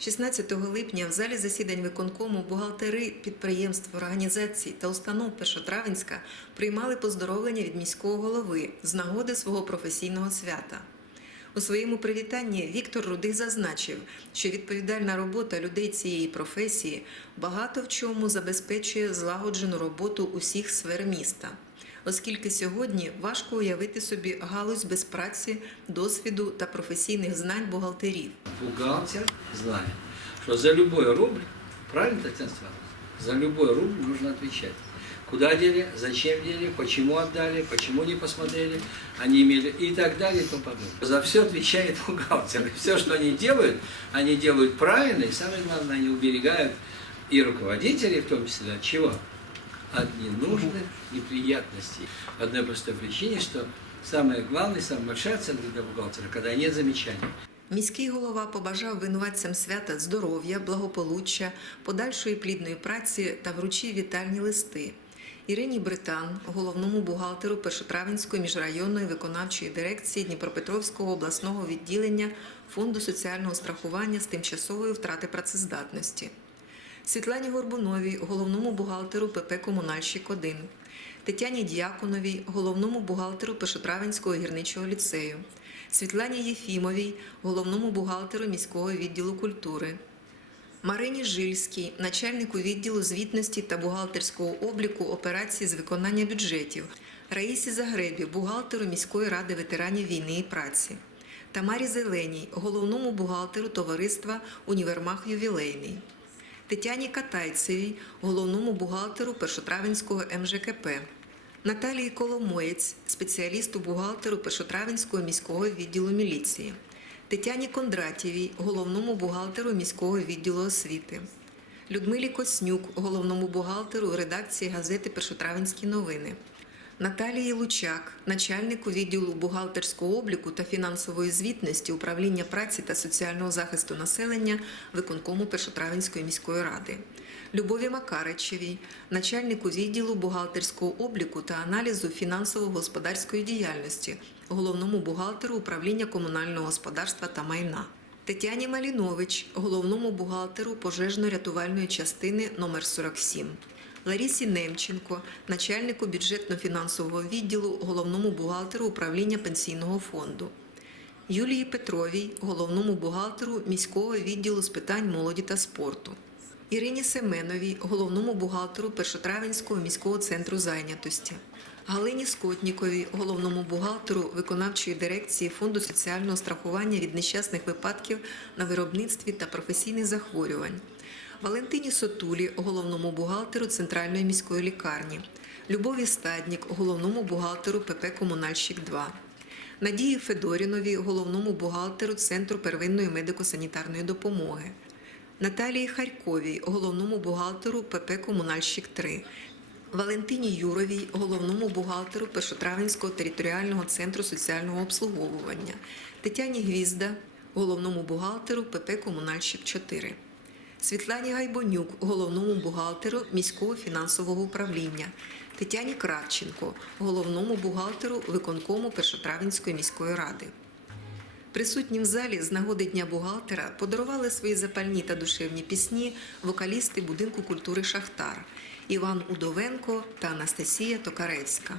16 липня в залі засідань виконкому бухгалтери підприємств, організацій та установ Першотравенська приймали поздоровлення від міського голови з нагоди свого професійного свята. У своєму привітанні Віктор Рудий зазначив, що відповідальна робота людей цієї професії багато в чому забезпечує злагоджену роботу усіх сфер міста, оскільки сьогодні важко уявити собі галузь без праці, досвіду та професійних знань бухгалтерів. бухгалтер знает, что за любой рубль, правильно, Татьяна Степановна, за любой рубль нужно отвечать. Куда дели, зачем дели, почему отдали, почему не посмотрели, они имели и так далее и тому подобное. За все отвечает бухгалтер. И все, что они делают, они делают правильно, и самое главное, они уберегают и руководителей в том числе от чего? От ненужных неприятностей. По одной простой причине, что самое главное, самая большая оценка для бухгалтера, когда нет замечаний. Міський голова побажав винуватцям свята здоров'я, благополуччя, подальшої плідної праці та вручив вітальні листи. Ірині Британ, головному бухгалтеру Першотравенської міжрайонної виконавчої дирекції Дніпропетровського обласного відділення Фонду соціального страхування з тимчасової втрати працездатності. Світлані Горбуновій, головному бухгалтеру ПП Комунальщик 1, Тетяні Діяконовій, головному бухгалтеру Пешотравенського гірничого ліцею, Світлані Єфімовій, головному бухгалтеру міського відділу культури, Марині Жильській, начальнику відділу звітності та бухгалтерського обліку операцій з виконання бюджетів, Раїсі Загребі, бухгалтеру міської ради ветеранів війни і праці, Тамарі Зеленій, головному бухгалтеру товариства Універмаг Ювілейний. Тетяні Катайцевій, головному бухгалтеру Першотравенського МЖКП, Наталії Коломоєць, спеціалісту бухгалтеру Першотравенського міського відділу міліції, Тетяні Кондратєвій, головному бухгалтеру міського відділу освіти, Людмилі Коснюк, головному бухгалтеру редакції газети Першотравенські новини. Наталії Лучак, начальнику відділу бухгалтерського обліку та фінансової звітності управління праці та соціального захисту населення виконкому Першотравенської міської ради, Любові Макаричевій, начальнику відділу бухгалтерського обліку та аналізу фінансово-господарської діяльності, головному бухгалтеру управління комунального господарства та майна. Тетяні Малінович, головному бухгалтеру пожежно-рятувальної частини номер 47 Ларісі Немченко, начальнику бюджетно-фінансового відділу, головному бухгалтеру управління пенсійного фонду. Юлії Петровій, головному бухгалтеру міського відділу з питань молоді та спорту. Ірині Семеновій, головному бухгалтеру Першотравенського міського центру зайнятості. Галині Скотніковій, головному бухгалтеру виконавчої дирекції Фонду соціального страхування від нещасних випадків на виробництві та професійних захворювань. Валентині Сотулі, головному бухгалтеру Центральної міської лікарні, Любові Стаднік, головному бухгалтеру ПП Комунальщик 2, Надії Федорінові, головному бухгалтеру Центру первинної медико-санітарної допомоги, Наталії Харьковій, головному бухгалтеру ПП Комунальщик 3, Валентині Юровій, головному бухгалтеру Першотравенського територіального центру соціального обслуговування, Тетяні Гвізда, головному бухгалтеру ПП Комунальщик 4. Світлані Гайбонюк, головному бухгалтеру міського фінансового управління, Тетяні Кравченко, головному бухгалтеру виконкому Першотравенської міської ради. Присутні в залі з нагоди Дня бухгалтера подарували свої запальні та душевні пісні вокалісти будинку культури Шахтар Іван Удовенко та Анастасія Токаревська.